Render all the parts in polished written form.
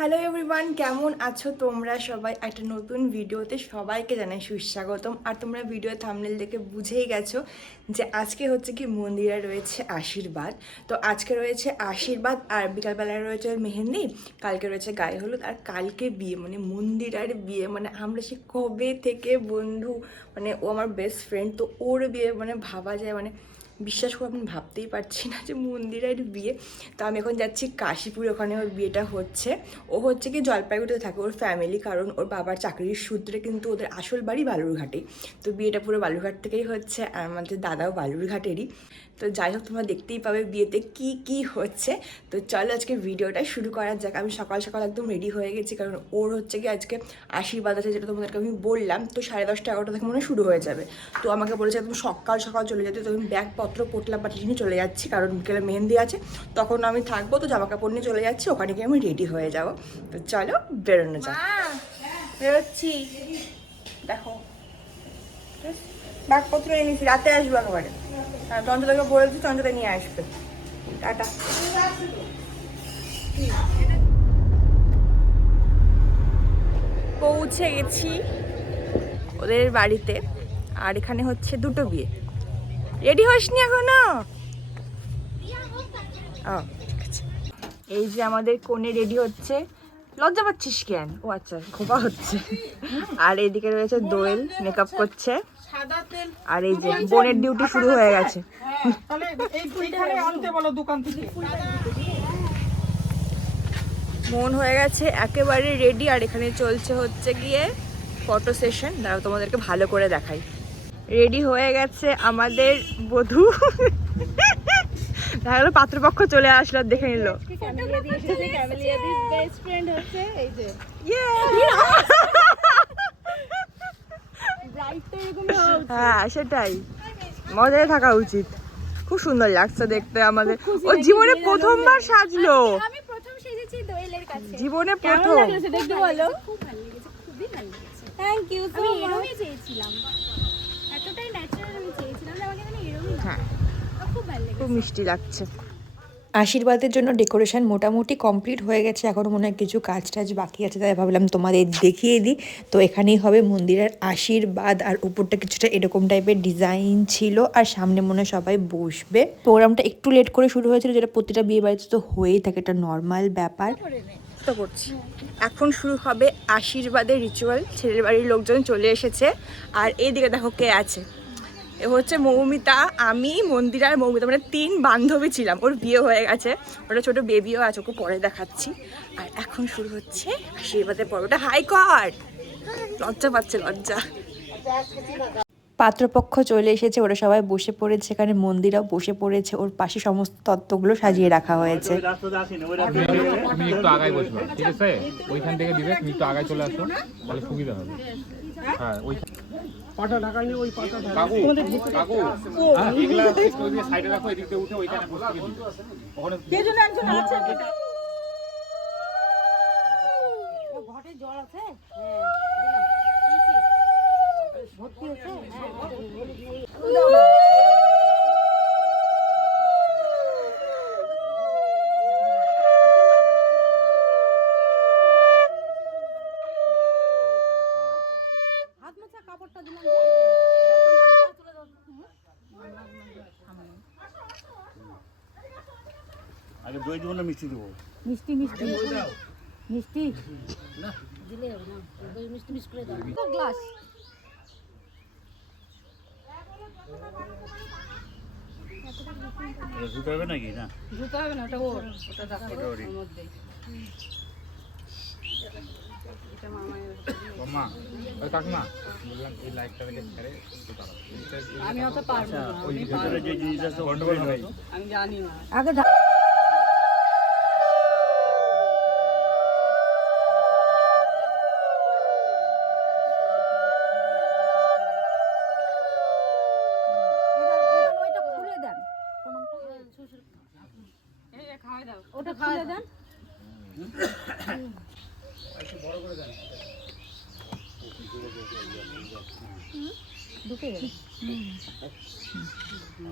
Hello everyone, কেমন আছো তোমরা সবাই? একটা নতুন ভিডিওতে সবাইকে জানাই সুস্বাগতম। আর তোমরা ভিডিও থাম্বনেল দেখে বুঝেই গেছো যে আজকে হচ্ছে কি মন্দিরে রয়েছে আশীর্বাদ। তো আজকে রয়েছে আশীর্বাদ আর বিকালবেলায় রয়েছে মেহেন্দি, কালকে রয়েছে গায়ে হলুদ আর কালকে বিয়ে। মানে মন্দির আর বিয়ে, মানে আমরা সে কবে থেকে বন্ধু, মানে ও আমার বেস্ট ফ্রেন্ড, তো ওর বিয়ে মানে ভাবা যায়, মানে বিশ্বাস করে আমি ভাবতেই পারছি না যে মন্দিরের বিয়ে। তো আমি এখন যাচ্ছি কাশীপুর, ওখানে ওর বিয়েটা হচ্ছে। ও হচ্ছে কি জলপাইগুড়িতে থাকে ওর ফ্যামিলি, কারণ ওর বাবার চাকরির সূত্রে কিন্তু ওদের আসল বাড়ি বালুরঘাটেই। তো বিয়েটা পুরো বালুরঘাট থেকেই হচ্ছে, আর আমাদের দাদাও বালুরঘাটেরই। তো যাই হোক, তোমরা দেখতেই পাবে বিয়েতে কি কি হচ্ছে। তো চলো আজকে ভিডিওটা শুরু করা যাক। আমি সকাল সকাল একদম রেডি হয়ে গেছি, কারণ ওর হচ্ছে কি আজকে আশীর্বাদ আছে, যেটা তোমাদেরকে আমি বললাম। তো 10:30-11টা থেকে মনে শুরু হয়ে যাবে। তো আমাকে বলেছে একদম সকাল সকাল চলে যেতে। তো আমি ব্যাগপত্র পোটলা পাঠিয়ে নিয়ে চলে যাচ্ছি, কারণ বিকেলে মেহেন্দি আছে, তখন আমি থাকবো। তো জামা কাপড় নিয়ে চলে যাচ্ছি, ওখানে গিয়ে আমি রেডি হয়ে যাবো। তো চলো বেরোনো যাক। বেরোচ্ছি, দেখো ব্যাগপত্র এনেছি, রাতে আসবো একেবারে। হ্যাঁ, চঞ্চলাকে বলেছি, চঞ্চলা নিয়ে আসবে। টাটা। পৌঁছে গেছি ওদের বাড়িতে, আর এখানে হচ্ছে দুটো বিয়ে। রেডি হসনি এখনো? ও ঠিক আছে। এই যে আমাদের কোণে রেডি হচ্ছে। লজ্জা পাচ্ছিস কেন? ও আচ্ছা, খোপা হচ্ছে। আর এইদিকে রয়েছে দোয়েল, মেকআপ করছে। আর এই যে বোনের ডিউটি শুরু হয়ে গেছে। মন হয়ে গেছে একেবারে রেডি, আর এখানে চলছে হচ্ছে গিয়ে ফটো সেশন। দাঁড়াও তোমাদেরকে ভালো করে দেখাই। রেডি হয়ে গেছে আমাদের বধূ। দেখা গেলো পাত্রপক্ষ চলে আসলো, দেখে নিল। হ্যাঁ সেটাই, মজায় থাকা উচিত। খুব সুন্দর লাগছে দেখতে আমাদের। ও জীবনে প্রথমবার সাজলো, জীবনে প্রথম। দেখতে বলো, খুব ভালো লেগেছে, খুবই ভালো লেগেছে। Thank you so much. আমি এরকমই চেয়েছিলাম, এতটাই ন্যাচারাল আমি চেয়েছিলাম যে আমাকে এখানে এরকমই। হ্যাঁ, খুব ভালো লেগেছে, খুব মিষ্টি লাগছে। আশীর্বাদের জন্য ডেকোরেশন মোটামুটি কমপ্লিট হয়ে গেছে, এখনও মনে হয় কিছু কাজ টাজ বাকি আছে, তাই ভাবলাম তোমাদের দেখিয়ে দিই। তো এখানেই হবে মন্দিরের আশীর্বাদ, আর উপরটা কিছুটা এরকম টাইপের ডিজাইন ছিল, আর সামনে মনে হয় সবাই বসবে। প্রোগ্রামটা একটু লেট করে শুরু হয়েছিল, যেটা প্রতিটা বিয়ে বাড়িতে তো হয়েই থাকে, এটা নর্মাল ব্যাপার। তো করছি, এখন শুরু হবে আশীর্বাদের রিচুয়াল। ছেলের বাড়ির লোকজন চলে এসেছে, আর এইদিকে দেখো কে আছে। এ হচ্ছে মৌমিতা, আমি, মন্দিরা আর মৌমিতা, মানে 3 বান্ধবী ছিলাম। ওর বিয়ে হয়ে গেছে, ওটা ছোট বেবিও আছে, ওকে পরে দেখাচ্ছি। আর এখন শুরু হচ্ছে আশীর্বাদের পর্বটা। হাই কর, লজ্জা পাচ্ছে, লজ্জা। পাত্রপক্ষ চলে এসেছে, ওরা সবাই বসে পড়েছে, এখানে মন্দিরাও বসে পড়েছে, ওর পাশে সমস্ত তত্ত্বগুলো সাজিয়ে রাখা হয়েছে। তুমি একটু আগায় বসবে, ঠিক আছে? ওইখান থেকে দিবে, তুমি একটু আগায় চলে আসো, তাহলে সুবিধা হবে। হ্যাঁ, ওই পাটা ঢাকা নিয়ে ওই পাটা ঢাকা। কাকু কাকু, এগুলা একটু দিয়ে সাইডে রাখো, এদিক দিয়ে উঠে ওইখানে বসে দিন। ওখানে কে জন একজন আছে, ও ঘটে জল আছে। হ্যাঁ, দিলাম। ভর্তি আছে। হ্যাঁ, হাত মোছা কাপড়টা দিলাম যে আগে দই দেবো না মিষ্টি দেবো? মিষ্টি মিষ্টি মিষ্টি না দিলে হবে না, দই মিষ্টি মিক্স করে দাও। তো গ্লাস জুতো হবে নাকি? না জুতো হবে না, ওটা ওর, ওটা রাখো ওর মধ্যে। এটা মামা ওই কাকিমা বললাম এই লাইটটা দিলে ছেড়ে একটু দাঁড়াও। আমি অত পারবো না, ওই ভিতরে যে জিনিস আছে গন্ডগোল হবে, আমি জানি না। আগে ওটা খাওয়া দেন, একটু বড় করে দেন। ঢুকে গেল,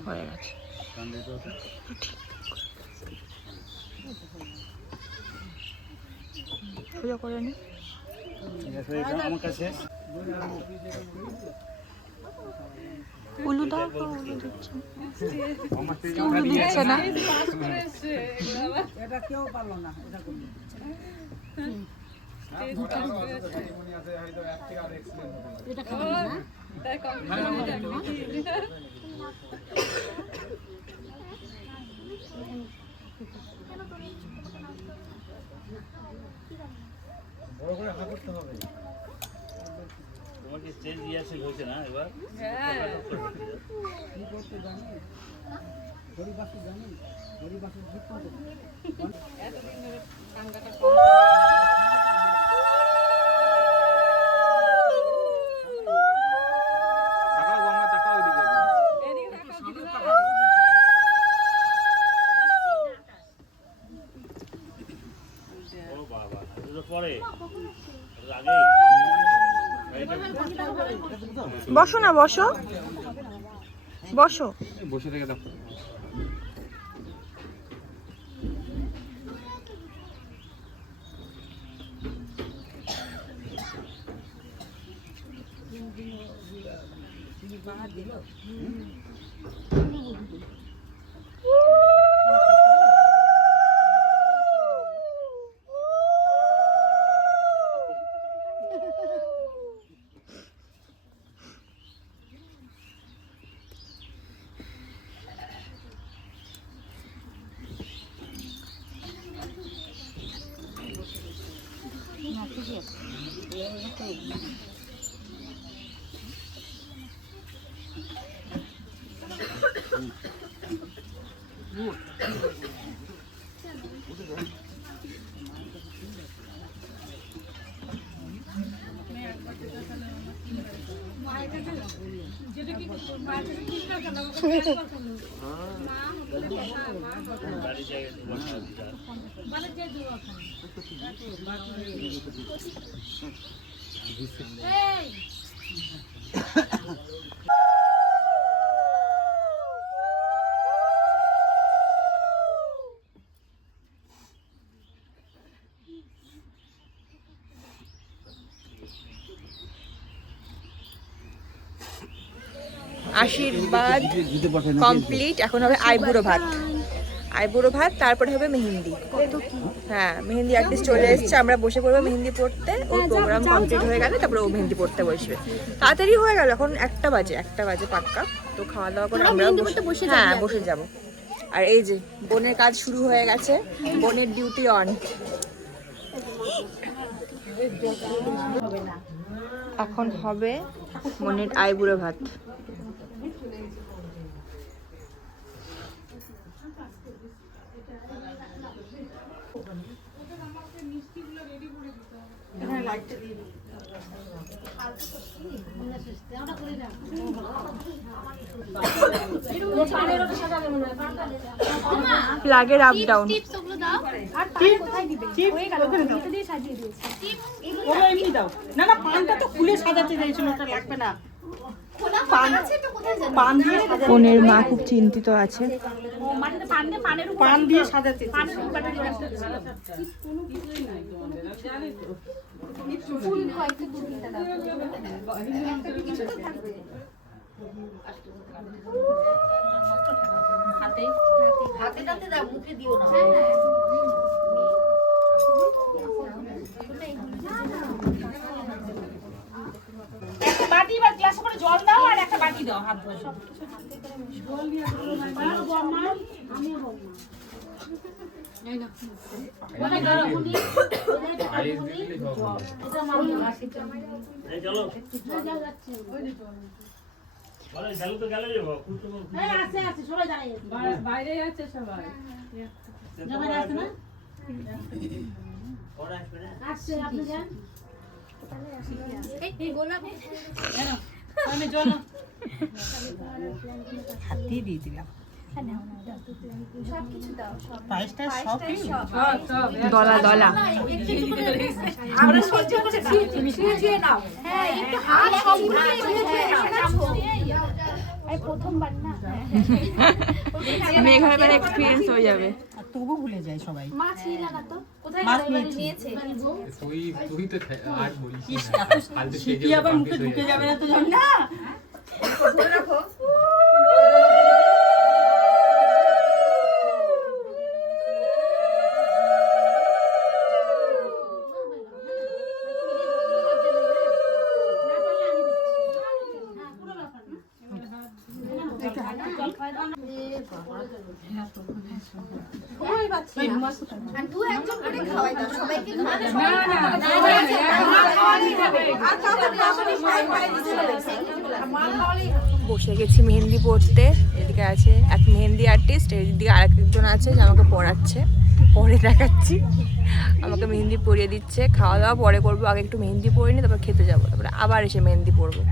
হয়ে গেছে। পুজো করে নি। আমার কাছে উলু দাও, উলু দিচ্ছে উলু দিচ্ছে না। এটা কেউ পারলো না এটা করলো। তোমাকে স্টেজ রিহার্সাল হয়েছে না এবার? কি করতে জানি গরিবাসী জানি গরিবাসী ঠিক করতে তাকাও গো, আমার তাকাও ওইদিকে। ও বাবা, এটা তো পরে এটা আগেই। বসো না, বসো বসো। বসে থেকে দেখো। গাড়ির জায়গায় আশীর্বাদ কমপ্লিট। এখন হবে আইবুড়ো ভাত। আইবুড়ো ভাত, তারপরে হবে মেহেন্দি। হ্যাঁ, মেহেন্দি আর্টিস্ট চলে এসেছে, আমরা বসে পড়বো মেহেন্দি পড়তে। ওর প্রোগ্রাম কমপ্লিট হয়ে গেলে তারপরে ও মেহেন্দি পড়তে বসবে। তাড়াতাড়ি হয়ে গেল, এখন 1টা বাজে পাক্কা। তো খাওয়া দাওয়া করে আমরা হ্যাঁ বসে যাব। আর এই যে বোনের কাজ শুরু হয়ে গেছে, বোনের ডিউটি অন। এখন হবে বোনের আইবুড়ো ভাত। ফ্ল্যাগের আপ ডাউন। এমনি দাও না না পানটা তো খুলে সাজাতে চাইছিল, ওটা লাগবে না। পান দিয়ে সাজাতে, বোনের মা খুব চিন্তিত আছে। পান দিয়ে সাজাতে হাতে হাতে দাও, মুখে দিও না। একটা বাটি বা গ্লাসে করে জল দাও আর একটা বাটি দাও, হাত ধরে এই চলো বলে গেল তো গেল যাবো বাইরে আছে সবাই। পরে আসবে না আমি জল হাতি দিয়ে দিলাম। পায়েসটা সব দলা দলা আমরা সহ্য করে ছুঁয়ে নাও। হ্যাঁ, একটু হাত সবগুলো প্রথমবার না। মেঘার এবার এক্সপিরিয়েন্স হয়ে যাবে। তবু ভুলে যায় সবাই। মাছ নিয়ে লাগাতো কোথায় মাছ নিয়েছে নিয়েছি। তুই তো আর বলিস ইস, এত সিটি আবার মুখে ঢুকে যাবে না তো জানি না। বসে গেছি মেহেন্দি পড়তে। এদিকে আছে এক মেহেন্দি আর্টিস্ট, এদিকে আরেকজন আছে যে আমাকে পড়াচ্ছে, পরে দেখাচ্ছি। আমাকে মেহেন্দি পরিয়ে দিচ্ছে। খাওয়া দাওয়া পরে করবো, আগে একটু মেহেন্দি পরে নিই, তারপর খেতে যাবো, তারপরে আবার এসে মেহেন্দি পরবো।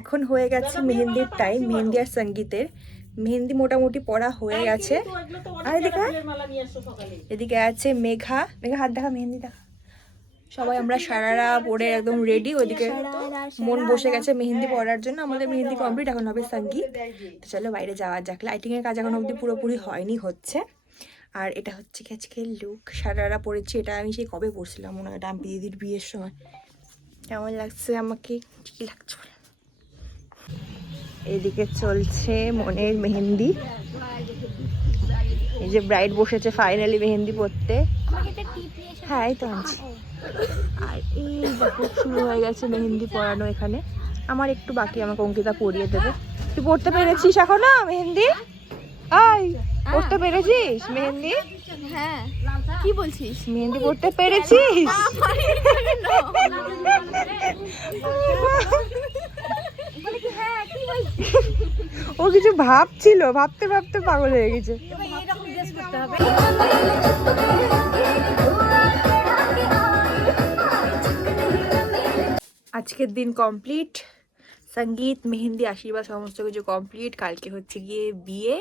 এখন হয়ে গেছে মেহেন্দির টাইম, মেহেন্দি আর সঙ্গীতের। মেহেন্দি মোটামুটি পড়া হয়ে গেছে। আর এদিকে আছে মেঘা, মেঘা হাত দেখা, মেহেন্দি দেখা। সবাই আমরা সারারা পরে একদম রেডি। ওইদিকে মন বসে গেছে মেহেন্দি পড়ার জন্য। আমাদের মেহেন্দি কমপ্লিট, এখন হবে সঙ্গীত। তো চলো বাইরে যাওয়া যাক। লাইটিংয়ের কাজ এখন অবধি পুরোপুরি হয়নি, হচ্ছে। আর এটা হচ্ছে কি আজকের লুক, সারারা পরেছি। এটা আমি সেই কবে পরছিলাম মনে হয়, এটা আমি দিদির বিয়ের সময়। কেমন লাগছে আমাকে, ঠিকই লাগছে। এদিকে চলছে মনের মেহেন্দি। এই যে ব্রাইড বসেছে ফাইনালি মেহেন্দি পরতে। হ্যাঁ এই তো আনছি। আর এই দেখো শুরু হয়ে গেছে মেহেন্দি পরানো এখানে। আমার একটু বাকি, আমাকে অঙ্কিতা পরিয়ে দেবে। তুই পড়তে পেরেছিস এখনো মেহেন্দি? আই পড়তে পেরেছিস মেহেন্দি? হ্যাঁ কি বলছিস? মেহেন্দি পড়তে পেরেছিস? ও কিছু ভাবছিল, ভাবতে ভাবতে পাগল হয়ে গেছে। আজকের দিন কমপ্লিট, সঙ্গীত, মেহেন্দি, আশীর্বাদ সমস্ত কিছু কমপ্লিট। কালকে হচ্ছে গিয়ে বিয়ে।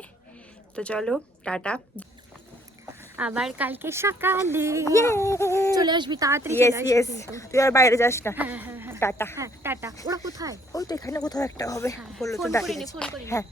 তো চলো টাটা। আবার কালকে সকালে চলে আসবি তাড়াতাড়ি। ইয়েস ইয়েস, তুই আর বাইরে যাস না। টাটা। হ্যাঁ টাটা। ওরা কোথায়? ওই তো এখানে কোথাও একটা হবে, বললো তো ফোন ডাকে। করে নে, ফোন করে নে। হ্যাঁ